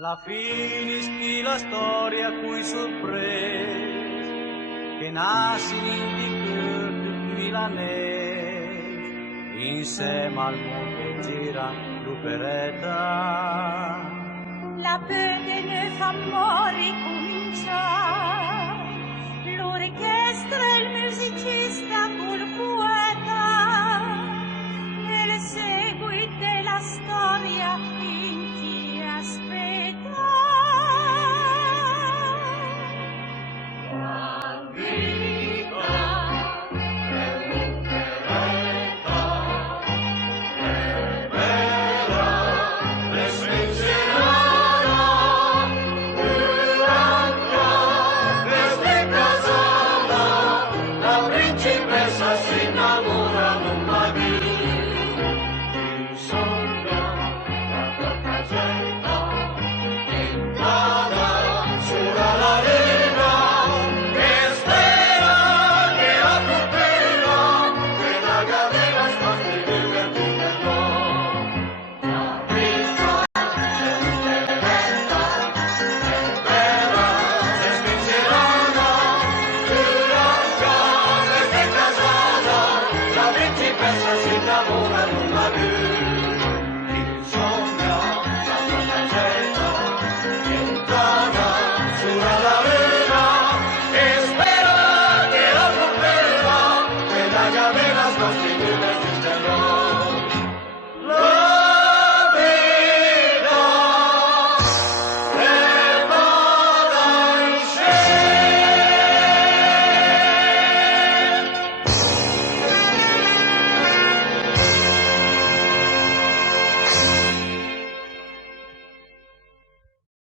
La finischi la storia cui sorpresa che nasce di cœur depuis la neige insieme al mondo che gira l'operetta. La peur neuf amour ricomincia, l'orchestra e il musicista col poeta nel seguito della storia in chi aspetta. Si innamora non la vede.